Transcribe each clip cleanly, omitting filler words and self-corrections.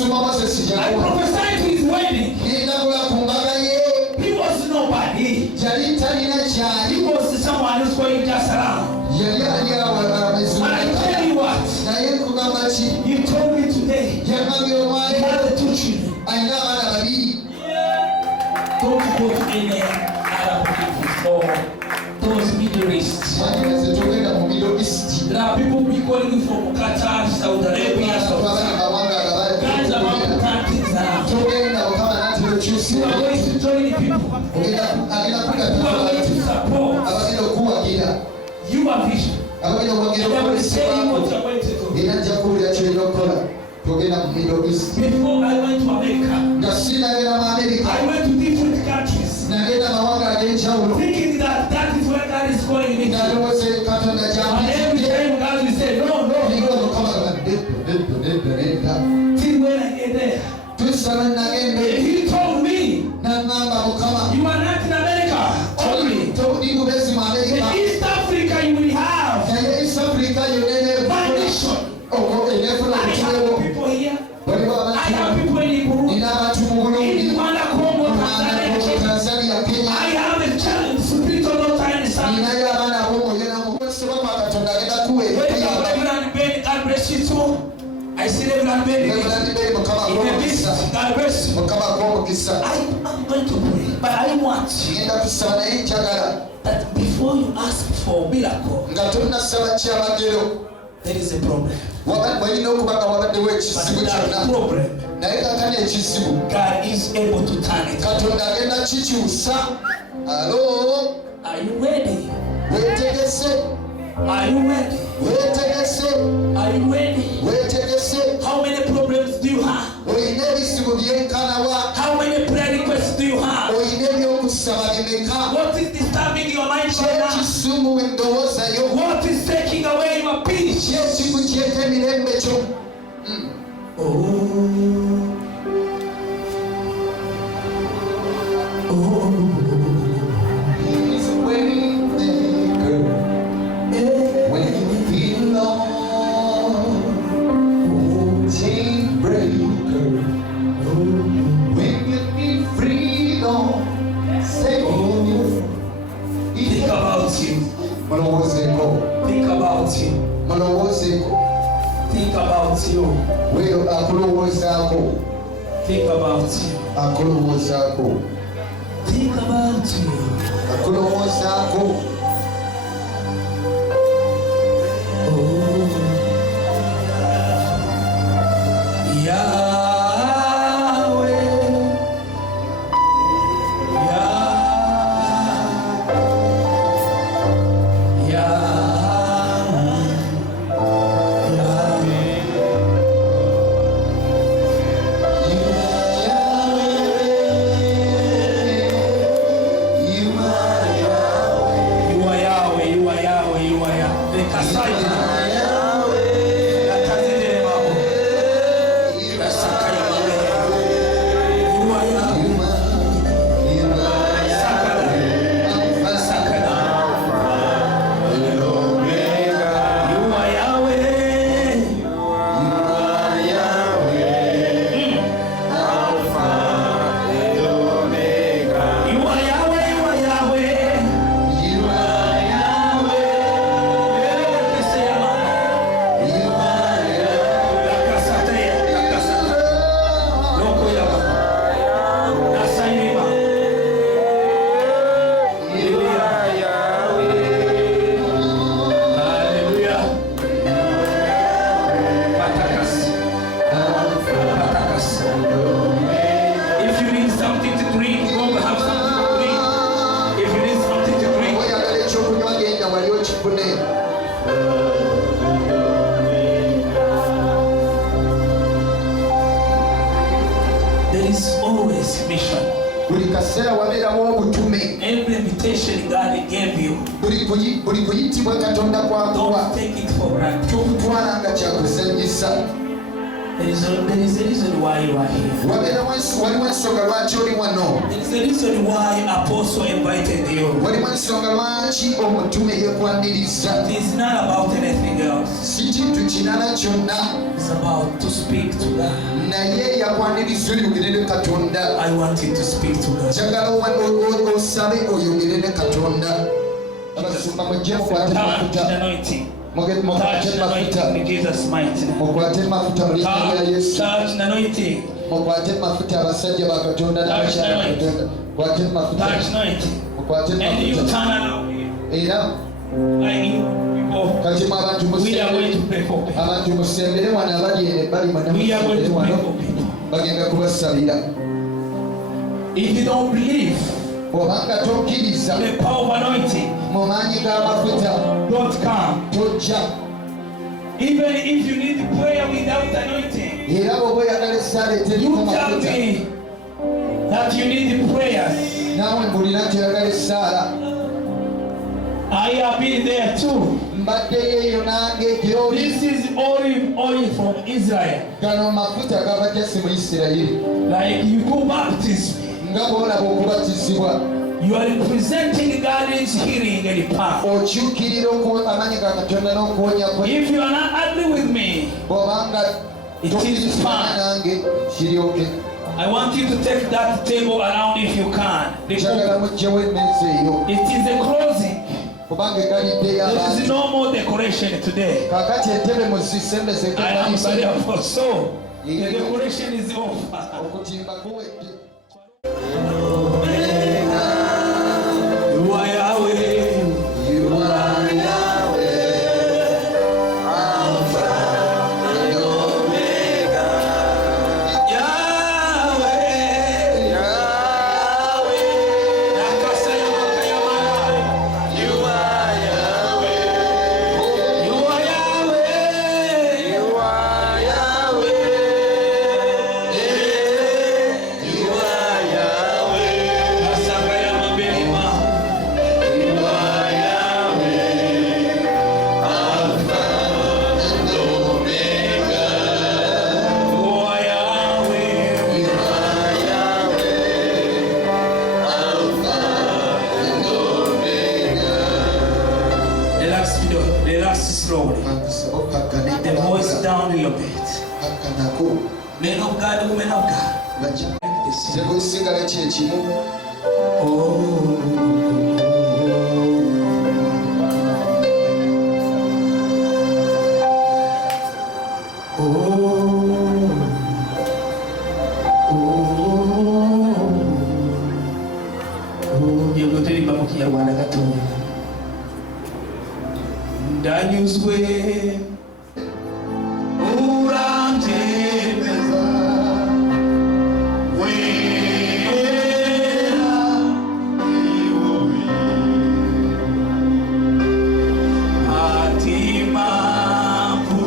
I prophesied to his wedding. He was nobody. He was someone who's going just around. But I tell you what, you told me today, he had the 2 children. Don't go to any Arab people or those Middle East. There are people be calling you from Qatar, Saudi Arabia, guys about to turn things around. You are going to join people who are going to support your vision. And I will say you what you are going to do. Before I went to America, I went to different countries, thinking that that is where God is calling me to. And every time God will say, no. Till when I get there, He told me, you are not in America only. In East Africa you will have one nation. I have people here. I have people in Burundi, in Rwanda, Congo, Tanzania. I have a child, spirit of no time and son. God bless you too. I see Reverend Benny in the midst. God bless you. I'm going to pray, but I want that before you ask for a miracle, there is a problem. But that problem, God is able to turn it. Are you ready? Are you ready? Are you ready? How many problems do you have? How many prayer requests do you have? What is disturbing your mind right now? What is taking away your peace? He's a way maker when you feel alone. Chain breaker when you need freedom. Say think about you. Think about you. Think about you. Think about you. Think about you. There is always mission. Every invitation God gave you, don't take it for granted. There is a reason why you are here. Waliwo ensonga lwaki oli wano. There is a reason why Apostle invited you. Waliwo ensonga lwaki omutume yekwaniriza. It is not about anything else. Si kintu kirala kyonna. It's about to speak to God. Naye yakwaniriza oyogere ne Katonda. I want you to speak to God. Njagala osabe oyogere ne Katonda. Abasumba mujje mukwate mafuta. Mukwate mafuta. In Jesus' mighty name. Mukwate mafuta mu linnya lya Yesu. Touch anointing. Mukwate mafuta abasajja ba Katonda n'abakyala ba Katonda. Mukwate mafuta. Touch anointing. Mukwate And you mafuta. turn around. Era Like you people. kati mu abantu We are going musembere. to pray for people. Abantu musembere wano abali eno ebbali mwonna We are going musembere to pray wano. for people. Bagenda kubasabira. If you don't believe Obanga tokkiriza the power of anointing, mu maanyi g'amafuta don't come. tojja. Even if you need prayer without anointing, Era bw'oba oyagala essaala eteriko you tell mafuta. me that you need prayers. Naawe mbulira nti oyagala essaala. I have been there too. Mbaddeyo eyo nange gy'oli. This is olive oil from Israel. Gano mafuta gava jasi mu Isirayiri. Like you do baptism, Nga bw'olaba okubatizibwa. you are representing God's healing and power. Okyukirira amaanyi ga Katonda n'okuwonya kwe. If you are not agree with me, Bw'obanga it is tokkirizibwa fine. nange kiryoke. I want you to take that table around if you can. Njagala muggyewo emmeeza eyo. It is a closing. Kubanga egaliddeyo There is abantu. no more decoration today. Kaakati entebe muzisembezeko I am sorry for so. The Yeah. decoration is over. okutimba kuwedde. You are Yahweh. You are Yahweh, Alpha and Omega. Yahweh. You are Yahweh. You are Yahweh. You are Yahweh. You are Yahweh. Asakaya mabelima. You are Yahweh, Alpha and Omega. You are Yahweh. You are Yahweh, Alpha and Omega. Relax slowly. The voice down a little bit. Men of God, women of God. Like this. Tegusigala kye kimu. Yego tulimba mu Kinyarwanda gatoya. Ndanyuzwe urantemeza wera ni wowe ati impamvu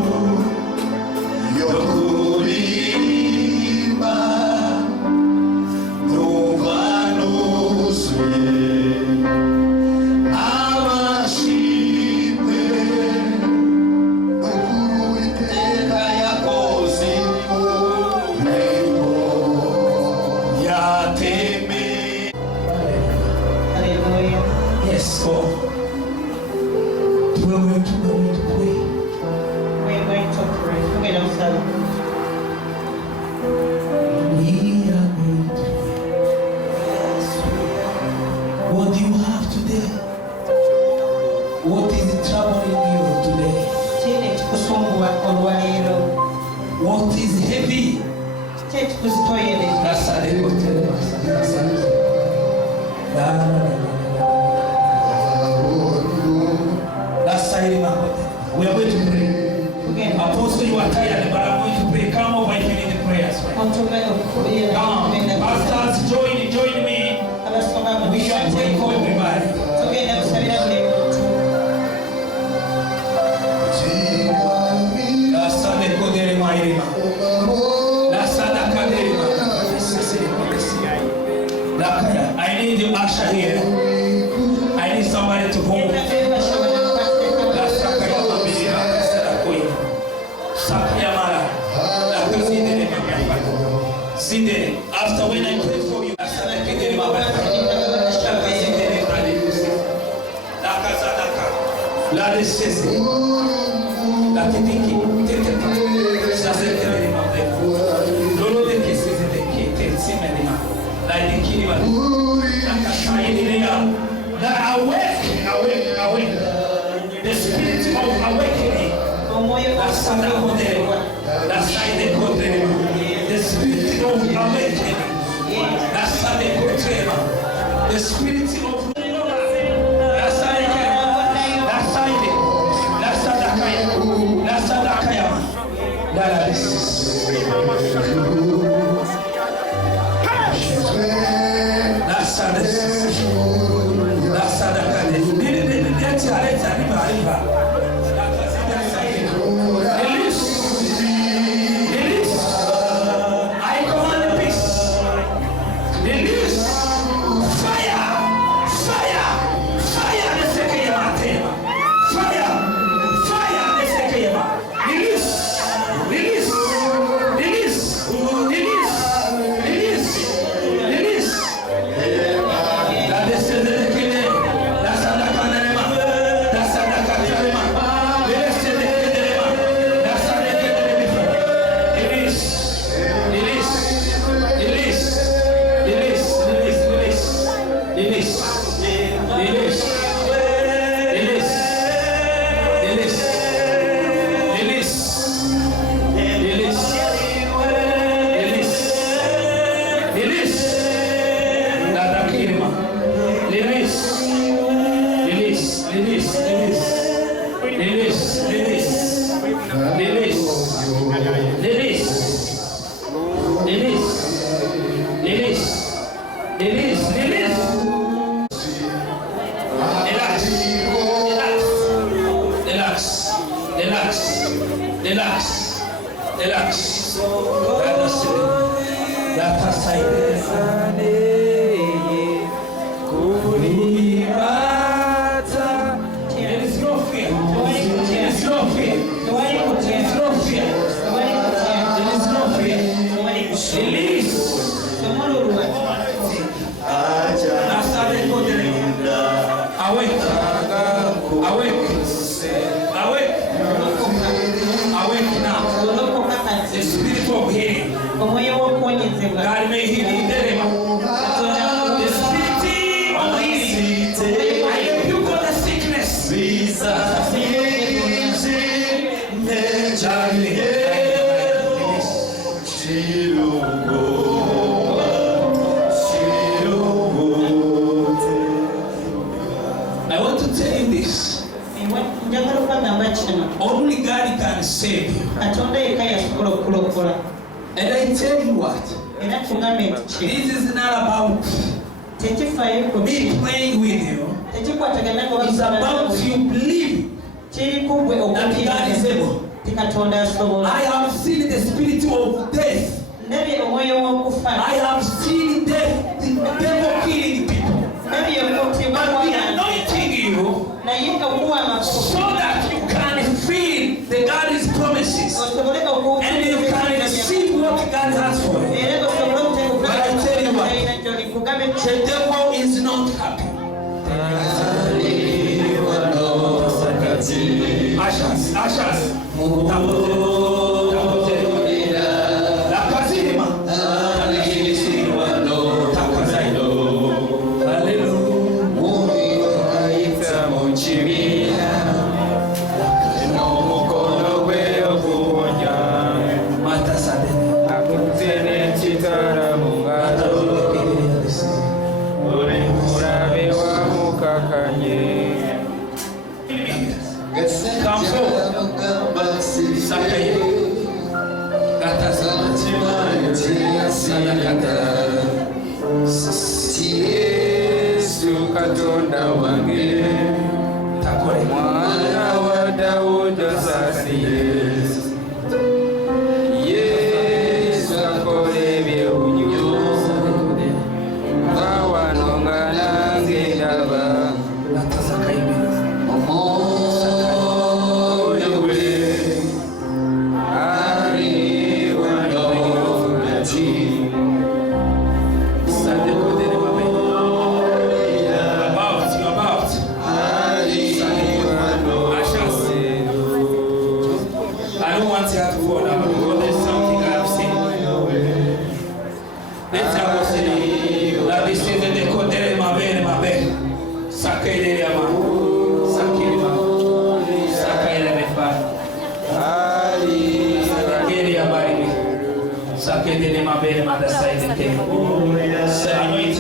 yo kuririmba numva nuzuye amashimwe Uwiteka yakoze umurimo yatemeye. Hallelujah. Yes, God. We're going to pray. We're going to pray. We're going to start. We are going to pray. What do you have today? What is troubling you today? Kiki kikusumbuwa olwaleero? What is heavy? Kiki kikuzitoyereza? That's how they go tell us. That's how they go. That's how they go. We are going to pray. Tugenda. Apostle, you are tired, but I'm going to pray. Come over if you need the prayers. Otume okukubira. Come, pastors, join me. Abasoma mu We are praying for everybody. tugenda kusabira buli muntu. That's how they go there, my river. That's how they go there. I need you, usher here. I need somebody to hold. That's Sakaya Mara. Chese. Latitiki. Tete. Shazeke lima beko. Lolo de kesi de kete simelima. Like the key one. That awake. The spirit of awakening. That's the spirit of awakening. That's how they go to the spirit of God may heal you. The spirit of healing. I rebuke all the sickness. I want to tell you this. Only God can save you. And I tell you what, this is not about me playing with you. It's about you believe that God is able. I have seen the spirit of death. I have seen death, the devil killing people. But we are anointing you so that you can feel the God's promises. And you can receive what God has for you. But I tell you what, the devil is not happy. Ashas. Katonda wange mwana wa Daudi asasiye Yesu akole ebyewunyo nga wano nga nange ndaba omwoyo gwe ali wano nati Ashas. Sakete mabere madasai de ke. Anoint.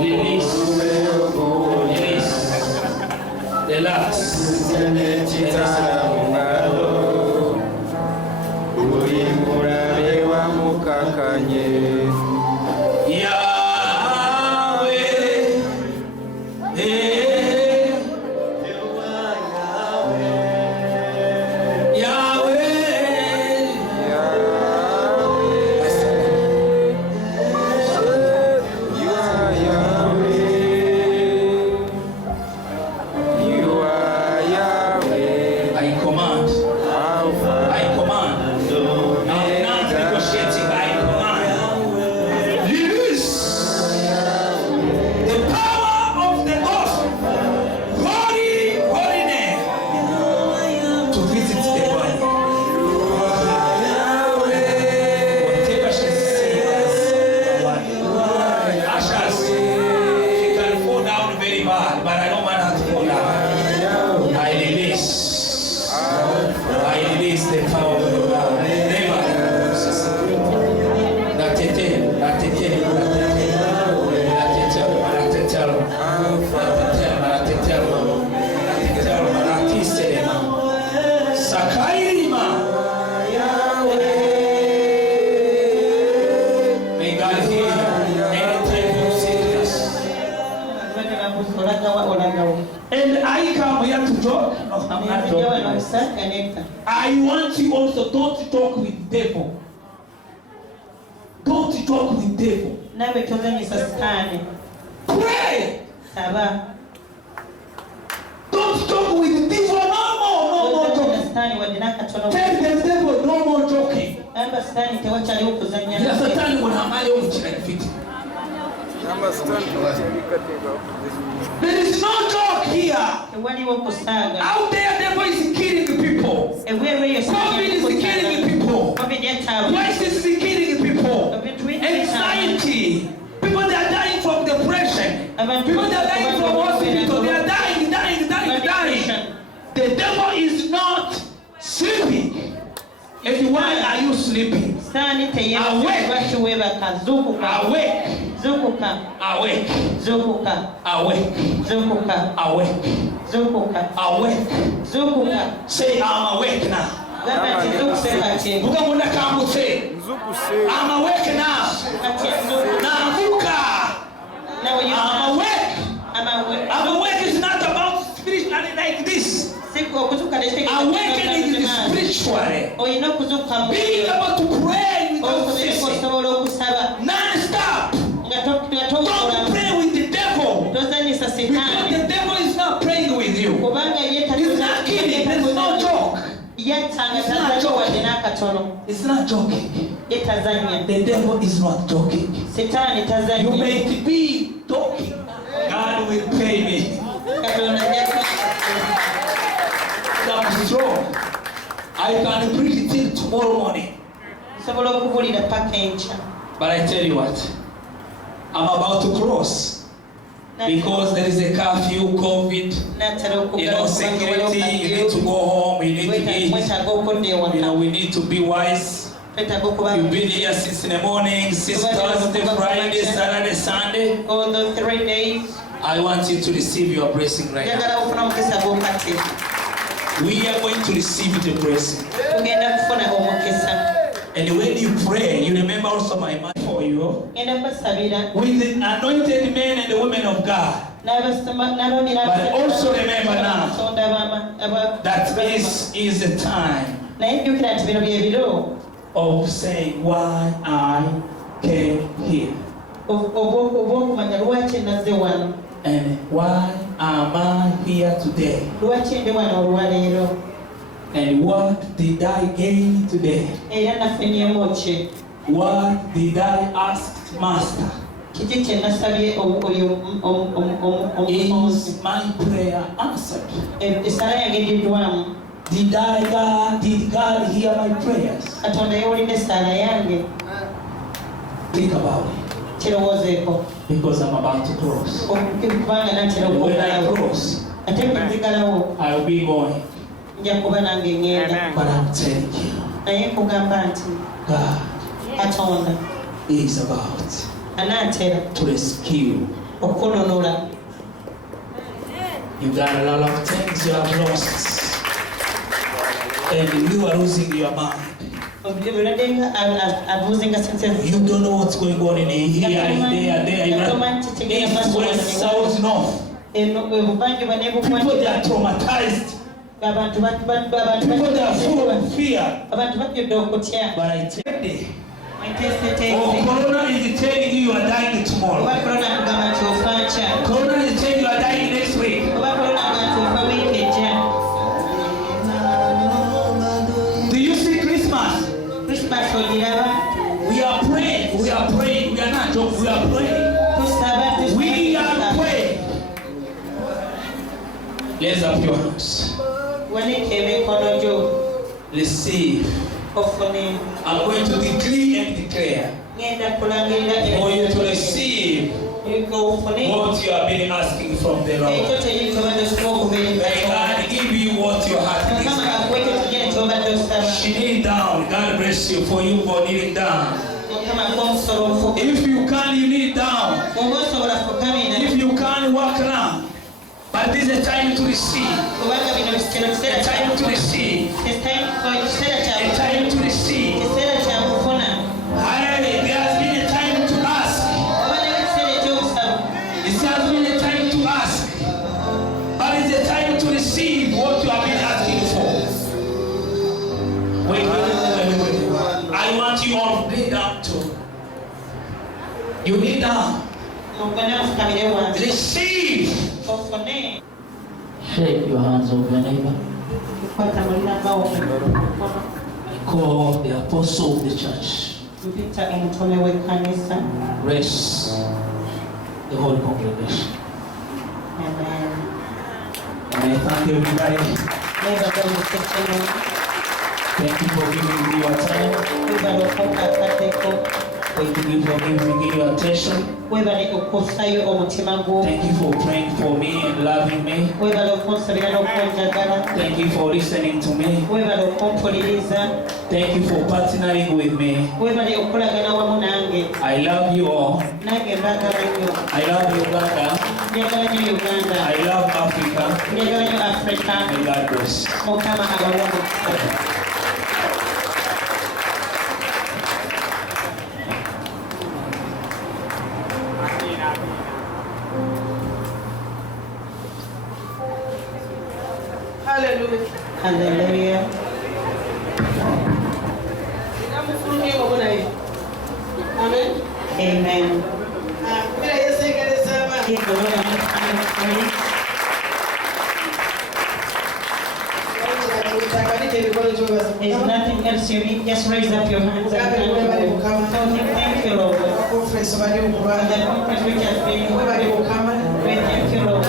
Release. Relax. And I come here to talk. No, I'm not talking. I want you also don't talk with devil. Don't talk with devil. Pray. Don't talk with devil no more. Tell the devil no more joking. There is no joke here. Out there, devil is killing people. COVID is killing people. Crisis is killing people. Anxiety. People that are dying from depression. People that are dying from hospital. They are dying. The devil is not sleeping. And why are you sleeping? Awake. Say, I'm awake now. I'm awake now. I'm awake is not about spiritual like this. Awakening is spiritually. Being able to pray without ceasing. Non-stop. Don't pray with the devil. Because the devil is not praying with you. He's not kidding. There's no joke. It's not joking. The devil is not joking. You may be talking. God will pay me. I'm strong. I can preach till tomorrow morning. But I tell you what, I'm about to cross. Because there is a curfew, COVID, security, you need to go home, you need to eat, we need to be wise. You've been here since in the morning, since Thursday, Friday, Saturday, Sunday. All the 3 days. I want you to receive your blessing right now. We are going to receive the blessing. And when you pray, you remember also my mind for you. With the anointed men and the women of God. But also remember now that this is the time of saying why I came here. And why am I here today? And what did I gain today? What did I ask Master? Is my prayer answered? Did God hear my prayers? Think about it. Because I'm about to cross. When I cross, I will be going. But I'm telling you, naye nkugamba nti God Katonda is about anaatera to rescue. okukununula. You got a lot of things you have lost, and you are losing your mind. You don't know what's going on in here, there. East, west, south, north. People they are traumatized. People they are full of fear. But I tell you, Corona is telling you are dying tomorrow. Corona is telling you are dying next week. Do you see Christmas? We are praying. We are praying. We are not joking. We are praying. We are praying. Let's up your hands. Receive. I'm going to decree and declare for you to receive what you have been asking from the Lord. May God give you what your heart desires. She kneel down. God bless you for you for kneeling down. If you can, you kneel down. If you can, walk around. But this is a time to receive. A time to receive. A time to receive. There has been a time to ask. It has been a time to ask. But it's a time to receive what you have been asking for. Wait. I want you all to kneel down too. You kneel down. Receive. Shake your hands over your neighbor. I call the apostle of the church. Rest the whole congregation. Amen. And I thank everybody. Thank you for giving me your time. Thank you for giving me your attention. Thank you for praying for me and loving me. Thank you for listening to me. Thank you for partnering with me. I love you all. I love Uganda. I love Africa. May God bless. Hallelujah. Hallelujah. Amen. Amen. Give the Lord a hand of praise. There's nothing else you need. Just raise up your hands and thank you, Lord. For the conference which has been. We thank you, Lord.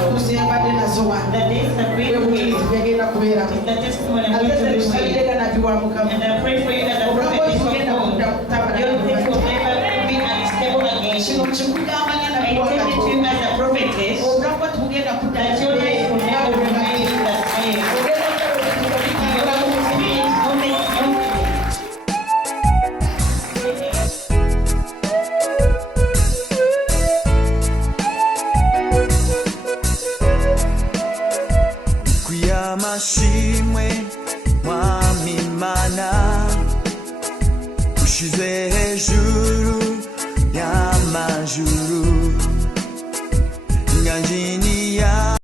The days that we will is the testimony I'm going to receive. And I pray for you that the prophet is not home. Your things will never be unstable again.